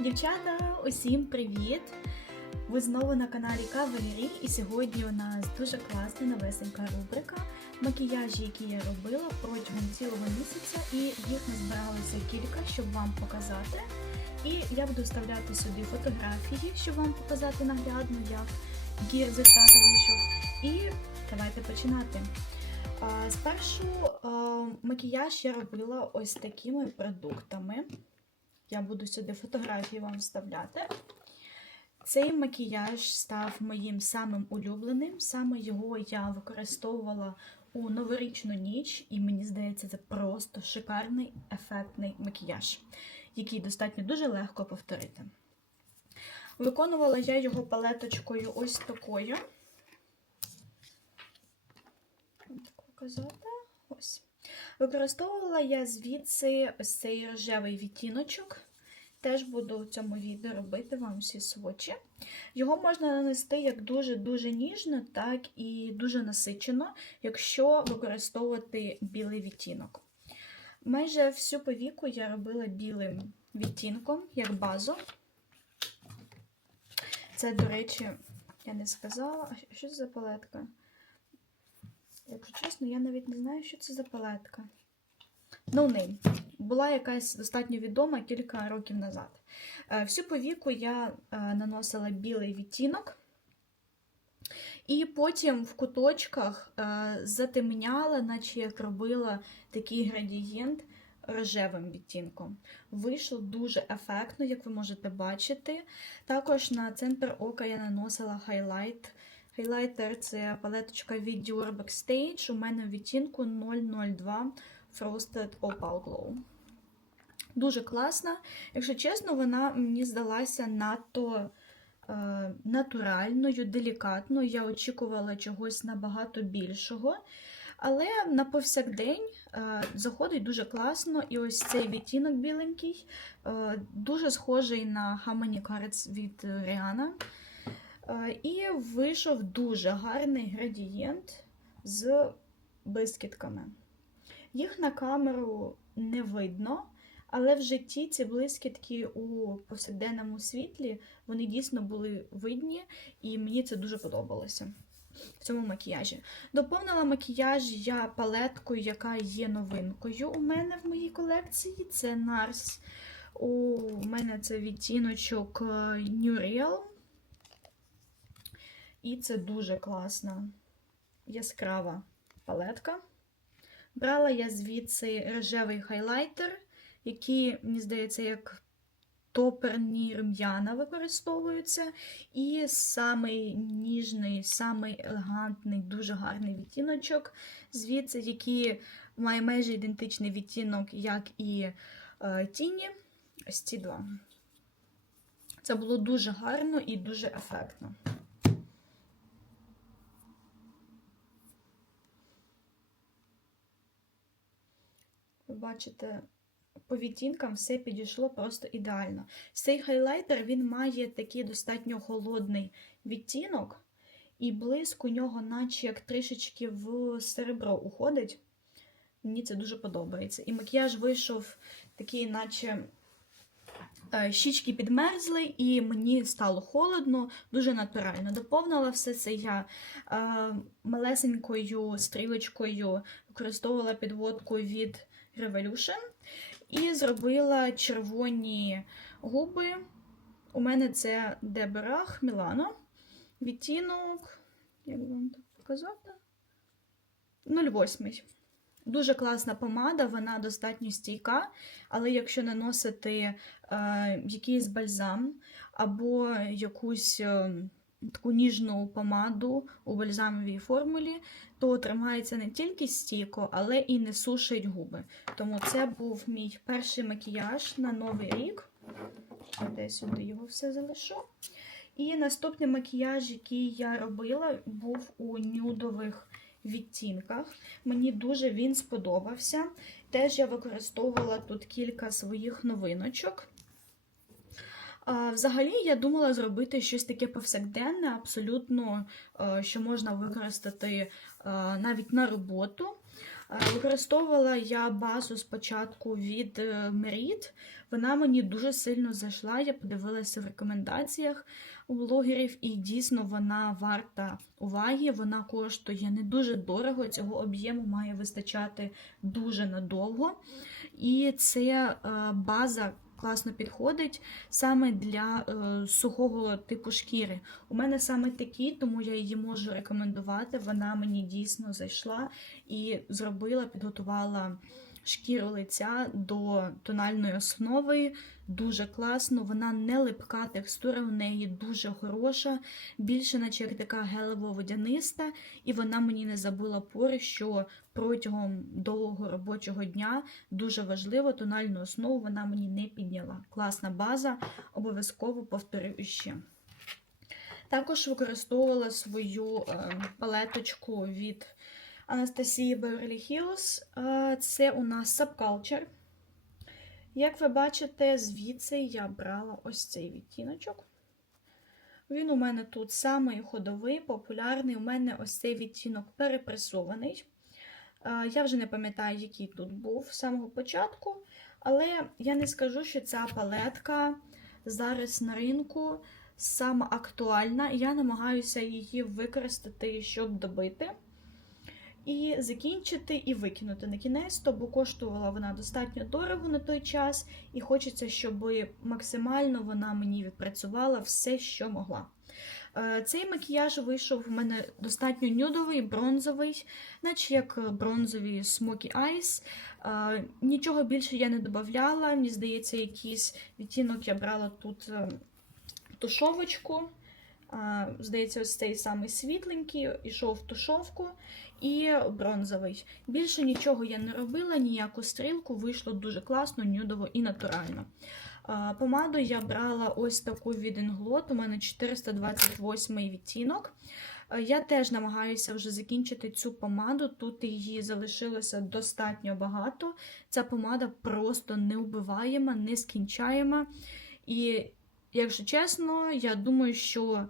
Дівчата, усім привіт! Ви знову на каналі Кавалері, і сьогодні у нас дуже класна новесенька рубрика макіяжі, які я робила протягом цілого місяця, і їх назбиралося кілька, щоб вам показати. І я буду вставляти сюди фотографії, щоб вам показати наглядно, як результат вийшов. І давайте починати. Спершу макіяж я робила ось такими продуктами. Я буду сюди фотографії вам вставляти. Цей макіяж став моїм самим улюбленим. Саме його я використовувала у новорічну ніч. І мені здається, це просто шикарний, ефектний макіяж, який достатньо дуже легко повторити. Виконувала я його палеточкою ось такою. Так показати. Ось. Використовувала я звідси ось цей рожевий відтіночок. Теж буду в цьому відео робити вам всі свочі. Його можна нанести як дуже-дуже ніжно, так і дуже насичено, якщо використовувати білий відтінок. Майже всю повіку я робила білим відтінком, як базу. Це, до речі, я не сказала, а що це за палетка? Якщо чесно, я навіть не знаю, що це за палетка. No Name. Була якась достатньо відома кілька років назад. Всю повіку я наносила білий відтінок. І потім в куточках затемняла, наче як робила такий градієнт рожевим відтінком. Вийшло дуже ефектно, як ви можете бачити. Також на центр ока я наносила хайлайт. Хайлайтер – це палеточка від Dior Backstage. У мене в відтінку 002 Frosted Opal Glow. Дуже класна. Якщо чесно, вона мені здалася надто натуральною, делікатною. Я очікувала чогось набагато більшого. Але на повсякдень заходить дуже класно. І ось цей відтінок біленький, дуже схожий на Harmony Cards від Rihanna. І вийшов дуже гарний градієнт з блискітками. Їх на камеру не видно, але в житті ці блискітки у повсякденному світлі, вони дійсно були видні, і мені це дуже подобалося в цьому макіяжі. Доповнила макіяж я палеткою, яка є новинкою у мене в моїй колекції. Це NARS. У мене це відтіночок New Real. І це дуже класна, яскрава палетка. Брала я звідси рожевий хайлайтер, який, мені здається, як топерні рум'яна використовуються. І самий ніжний, самий елегантний, дуже гарний відтіночок звідси, який має майже ідентичний відтінок, як і тіні. Ось ці два. Це було дуже гарно і дуже ефектно. Ви бачите, по відтінкам все підійшло просто ідеально. Цей хайлайтер, він має такий достатньо холодний відтінок, і блиск у нього наче як трішечки в серебро уходить. Мені це дуже подобається. І макіяж вийшов такий, наче щічки підмерзли, і мені стало холодно, дуже натурально. Доповнила все це я малесенькою стрілочкою, використовувала підводку від Revolution і зробила червоні губи. У мене це De Barach Milano. Відтінок, як вам так показати? 08. Дуже класна помада, вона достатньо стійка, але якщо наносити якийсь бальзам або якусь таку ніжну помаду у бальзамовій формулі, то тримається не тільки стійко, але і не сушить губи. Тому це був мій перший макіяж на Новий рік. Де сюди його все залишу. І наступний макіяж, який я робила, був у нюдових відтінках. Мені дуже він сподобався. Теж я використовувала тут кілька своїх новиночок. Взагалі, я думала зробити щось таке повсякденне, абсолютно, що можна використати навіть на роботу. Використовувала я базу спочатку від Merit. Вона мені дуже сильно зайшла, я подивилася в рекомендаціях у блогерів, і дійсно вона варта уваги. Вона коштує не дуже дорого, цього об'єму має вистачати дуже надовго. І це база класно підходить саме для сухого типу шкіри. У мене саме такі, тому я її можу рекомендувати. Вона мені дійсно зайшла і підготувала шкіру лиця до тональної основи. Дуже класно, вона не липка, текстура у неї дуже хороша, більше наче як така гелево-водяниста, і вона мені не забила пори, що протягом довгого робочого дня дуже важливо, тональну основу вона мені не підняла. Класна база, обов'язково повторюю ще. Також використовувала свою палеточку від Анастасії Beverly Hills. Це у нас Subculture. Як ви бачите, звідси я брала ось цей відтіночок. Він у мене тут самий ходовий, популярний. У мене ось цей відтінок перепресований. Я вже не пам'ятаю, який тут був з самого початку, але я не скажу, що ця палетка зараз на ринку сама актуальна. Я намагаюся її використати, щоб добити. І закінчити, і викинути на кінець, бо коштувала вона достатньо дорого на той час, і хочеться, щоб максимально вона мені відпрацювала все, що могла. Цей макіяж вийшов у мене достатньо нюдовий, бронзовий, наче як бронзові Smoky Eyes. Нічого більше я не додавала, мені здається, якийсь відтінок я брала тут тушовочку. Здається, ось цей самий світленький, ішов в тушовку, і бронзовий. Більше нічого я не робила, ніяку стрілку, вийшло дуже класно, нюдово і натурально. Помаду я брала ось таку від Inglot, у мене 428 відтінок. Я теж намагаюся вже закінчити цю помаду, тут її залишилося достатньо багато. Ця помада просто неубиваєма, нескінчаєма. І, якщо чесно, я думаю, що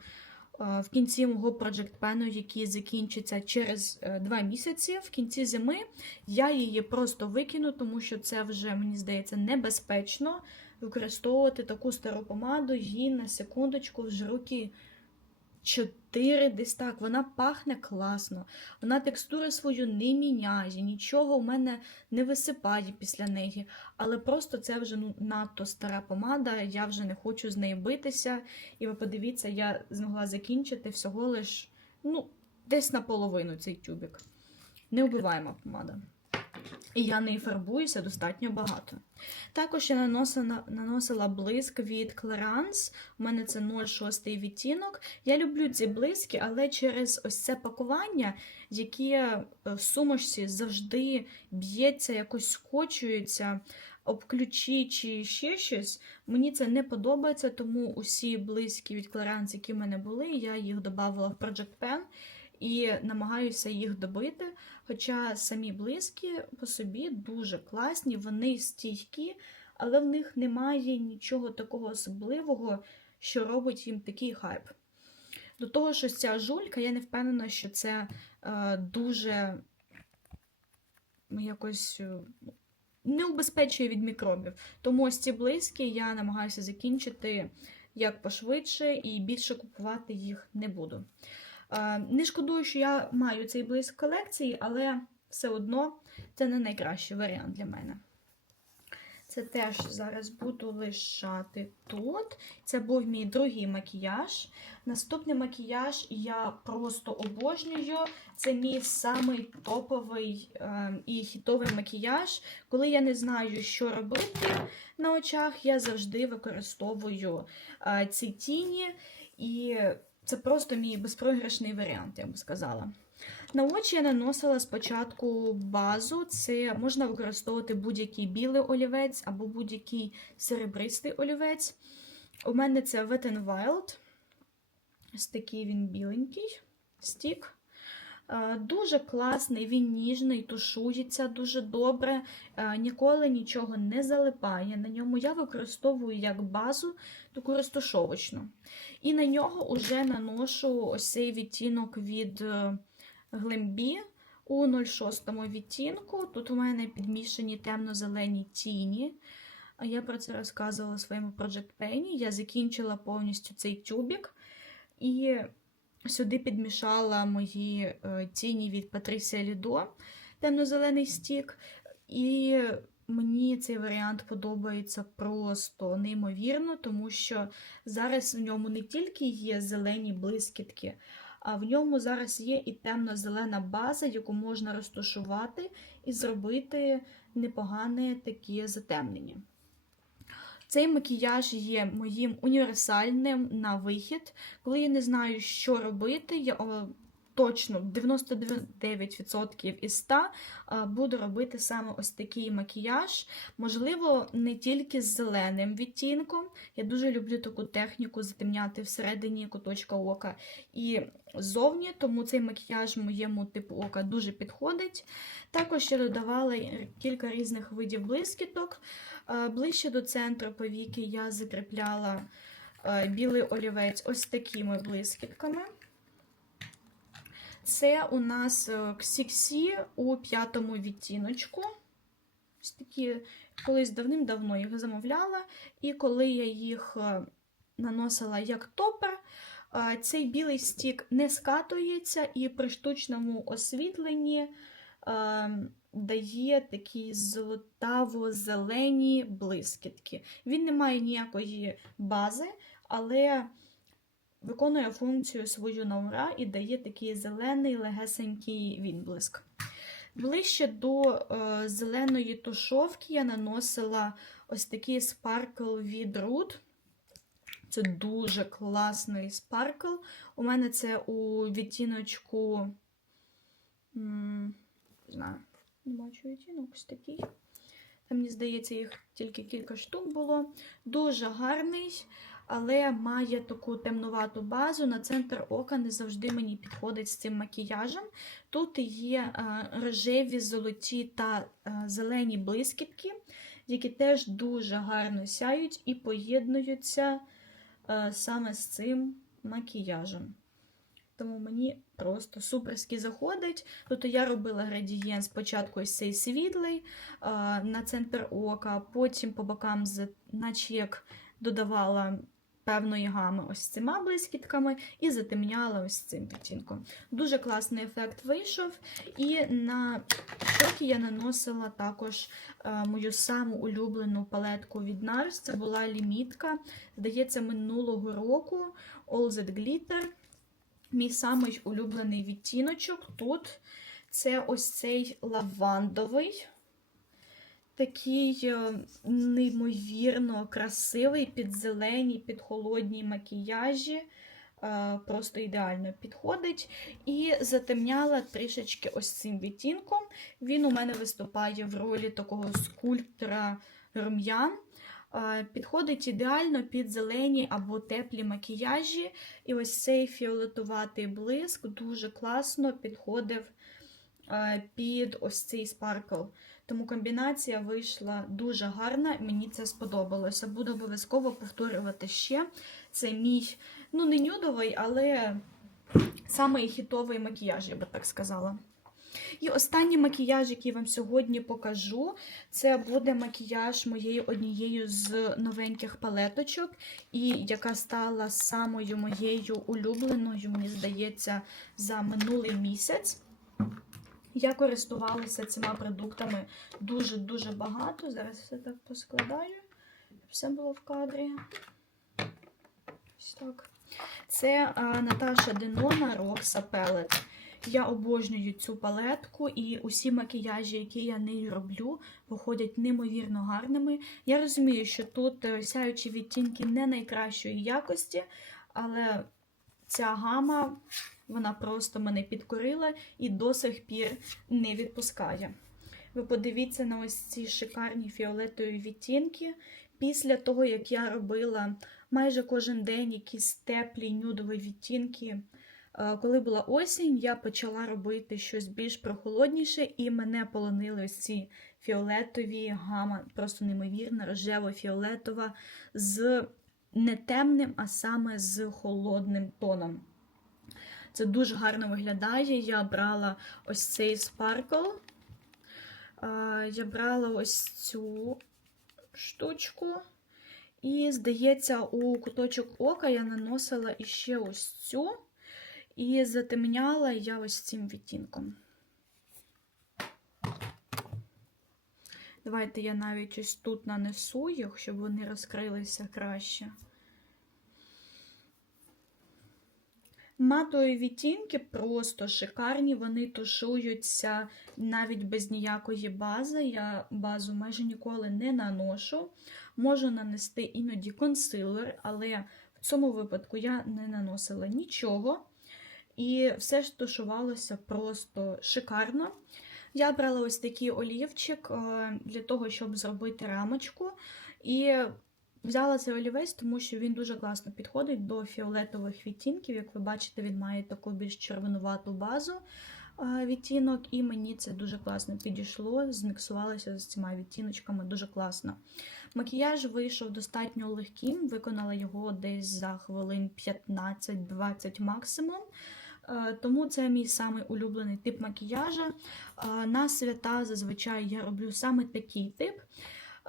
в кінці мого Project Pen, який закінчиться через 2 місяці, в кінці зими, я її просто викину, тому що це вже, мені здається, небезпечно використовувати таку стару помаду, їй на секундочку вже руки 4 десь так. Вона пахне класно, вона текстуру свою не міняє, нічого у мене не висипає після неї, але просто це вже надто стара помада, я вже не хочу з нею битися, і ви подивіться, я змогла закінчити всього лиш, десь наполовину цей тюбик. Неубиваєма помада. І я нею фарбуюся достатньо багато. Також я наносила блиск від Clarins. У мене це 06 відтінок. Я люблю ці блиски, але через ось це пакування, яке в сумочці завжди б'ється, якось скочується об ключі чи ще щось, мені це не подобається, тому усі блиски від Clarins, які в мене були, я їх додавала в Project Pen і намагаюся їх добити, хоча самі блиски по собі дуже класні, вони стійкі, але в них немає нічого такого особливого, що робить їм такий хайп. До того ж, ця жулька, я не впевнена, що це дуже якось не убезпечує від мікробів. Тому ось ці блиски я намагаюся закінчити як пошвидше і більше купувати їх не буду. Не шкодую, що я маю цей блиск в колекції, але все одно це не найкращий варіант для мене. Це теж зараз буду лишати тут. Це був мій другий макіяж. Наступний макіяж я просто обожнюю. Це мій самий топовий і хітовий макіяж. Коли я не знаю, що робити на очах, я завжди використовую ці тіні. І це просто мій безпрограшний варіант, я би сказала. На очі я наносила спочатку базу, це можна використовувати будь-який білий олівець або будь-який серебристий олівець. У мене це Wet n Wild, ось такий він біленький стік. Дуже класний, він ніжний, тушується дуже добре, ніколи нічого не залипає. На ньому я використовую як базу, таку розтушовочну. І на нього вже наношу ось цей відтінок від Glambi. у 06 відтінку. Тут у мене підмішані темно-зелені тіні. Я про це розказувала у своєму Project Pen. Я закінчила повністю цей тюбік. І сюди підмішала мої тіні від Patricia Lido, темно-зелений стік. І мені цей варіант подобається просто неймовірно, тому що зараз в ньому не тільки є зелені блискітки, а в ньому зараз є і темно-зелена база, яку можна розташувати і зробити непогане таке затемнення. Цей макіяж є моїм універсальним на вихід. Коли я не знаю, що робити, я точно 99% із 100 буду робити саме ось такий макіяж. Можливо, не тільки з зеленим відтінком. Я дуже люблю таку техніку затемняти всередині куточка ока і ззовні, тому цей макіяж моєму типу ока дуже підходить. Також я додавала кілька різних видів блискіток. Ближче до центру повіки я закріпляла білий олівець ось такими блискітками. Це у нас Xixi у 5-му відтіночку. Ось такі, колись давним-давно їх замовляла. І коли я їх наносила як топер, цей білий стік не скатується і при штучному освітленні дає такі золотаво-зелені блискітки. Він не має ніякої бази, але виконує функцію свою на ура і дає такий зелений легесенький відблиск. Ближче до зеленої тушовки я наносила ось такий спаркл від Rude. Це дуже класний спаркл. У мене це у відтіночку, не знаю, не бачу відтінок, ось такий. Там, мені здається, їх тільки кілька штук було. Дуже гарний, але має таку темнувату базу. На центр ока не завжди мені підходить з цим макіяжем. Тут є рожеві, золоті та зелені блискітки, які теж дуже гарно сяють і поєднуються саме з цим макіяжем. Тому мені просто суперськи заходить. Тобто я робила градієнт спочатку ось цей світлий на центр ока, потім по бокам, наче як додавала певної гами ось цими блискітками і затемняла ось цим відтінком. Дуже класний ефект вийшов. І на щоки я наносила також мою саму улюблену палетку від NARS. Це була лімітка, здається, минулого року All That Glitter. Мій самий улюблений відтіночок тут це ось цей лавандовий, такий неймовірно красивий, під зелені, під холодні макіяжі, просто ідеально підходить. І затемняла трішечки ось цим відтінком. Він у мене виступає в ролі такого скульптора рум'ян. Підходить ідеально під зелені або теплі макіяжі. І ось цей фіолетуватий блиск дуже класно підходив під ось цей спаркл. Тому комбінація вийшла дуже гарна, мені це сподобалося. Буду обов'язково повторювати ще. Це мій, ну не нюдовий, але самий хітовий макіяж, я би так сказала. І останній макіяж, який вам сьогодні покажу, це буде макіяж моєю однією з новеньких палеточок, і яка стала самою моєю улюбленою, мені здається, за минулий місяць. Я користувалася цими продуктами дуже-дуже багато. Зараз все так поскладаю, щоб все було в кадрі. Ось так. Це Наташа Денона Roxa Palette. Я обожнюю цю палетку, і усі макіяжі, які я нею роблю, виходять неймовірно гарними. Я розумію, що тут сяючі відтінки не найкращої якості, але ця гама, вона просто мене підкорила і до сих пір не відпускає. Ви подивіться на ось ці шикарні фіолетові відтінки. Після того, як я робила майже кожен день якісь теплі нюдові відтінки, коли була осінь, я почала робити щось більш прохолодніше, і мене полонили ось ці фіолетові гама, просто неймовірна, рожево-фіолетова, з не темним, а саме з холодним тоном. Це дуже гарно виглядає. Я брала ось цей спаркл. Я брала ось цю штучку. І, здається, у куточок ока я наносила іще ось цю. І затемняла я ось цим відтінком. Давайте я навіть ось тут нанесу їх, щоб вони розкрилися краще. Матові відтінки просто шикарні, вони тушуються навіть без ніякої бази. Я базу майже ніколи не наношу. Можу нанести іноді консилер, але в цьому випадку я не наносила нічого. І все ж тушувалося просто шикарно. Я брала ось такий олівчик для того, щоб зробити рамочку. І взяла цей олівець, тому що він дуже класно підходить до фіолетових відтінків. Як ви бачите, він має таку більш червонувату базу відтінок, і мені це дуже класно підійшло, зміксувалося з цими відтіночками дуже класно. Макіяж вийшов достатньо легким, виконала його десь за хвилин 15-20 максимум. Тому це мій самий улюблений тип макіяжа. На свята зазвичай я роблю саме такий тип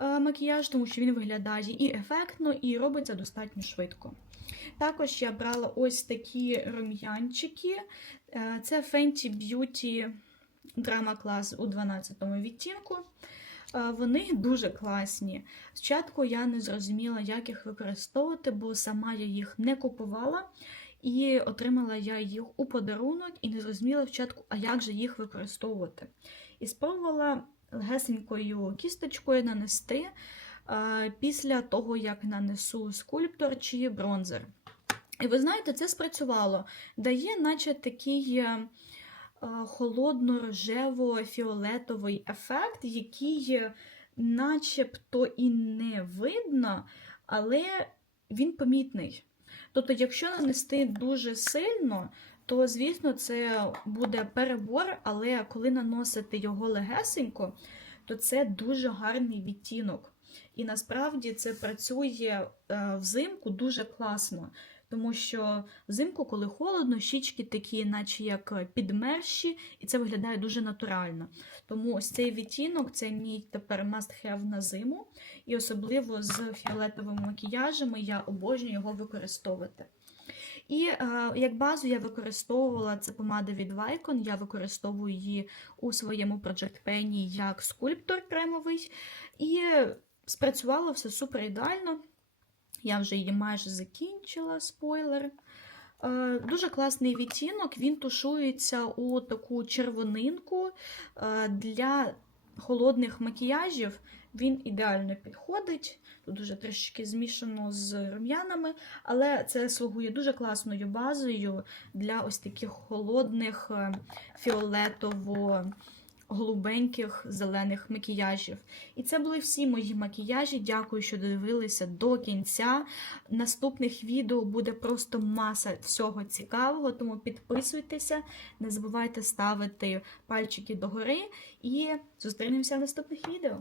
макіяж, тому що він виглядає і ефектно, і робиться достатньо швидко. Також я брала ось такі рум'янчики. Це Fenty Beauty Drama Class у 12-му відтінку. Вони дуже класні. Спочатку я не зрозуміла, як їх використовувати, бо сама я їх не купувала. І отримала я їх у подарунок і не зрозуміла спочатку, а як же їх використовувати. І спробувала легесенькою кісточкою нанести після того, як нанесу скульптор чи бронзер. І ви знаєте, це спрацювало. Дає наче такий холодно-рожево-фіолетовий ефект, який начебто і не видно, але він помітний. Тобто, якщо нанести дуже сильно, то, звісно, це буде перебор, але коли наносити його легесенько, то це дуже гарний відтінок. І насправді це працює взимку дуже класно, тому що взимку, коли холодно, щічки такі, наче як підмерзші, і це виглядає дуже натурально. Тому ось цей відтінок – це мій тепер must-have на зиму, і особливо з фіолетовими макіяжами я обожнюю його використовувати. І як базу я використовувала, це помада від Wycon, я використовую її у своєму Project Penny як скульптор кремовий, і спрацювало все супер ідеально. Я вже її майже закінчила, спойлер. Дуже класний відтінок, він тушується у таку червонинку. Для холодних макіяжів він ідеально підходить. Тут дуже трішки змішано з рум'янами, але це слугує дуже класною базою для ось таких холодних фіолетово-голубеньких зелених макіяжів. І це були всі мої макіяжі. Дякую, що додивилися до кінця. Наступних відео буде просто маса всього цікавого, тому підписуйтеся, не забувайте ставити пальчики догори і зустрінемося в наступних відео.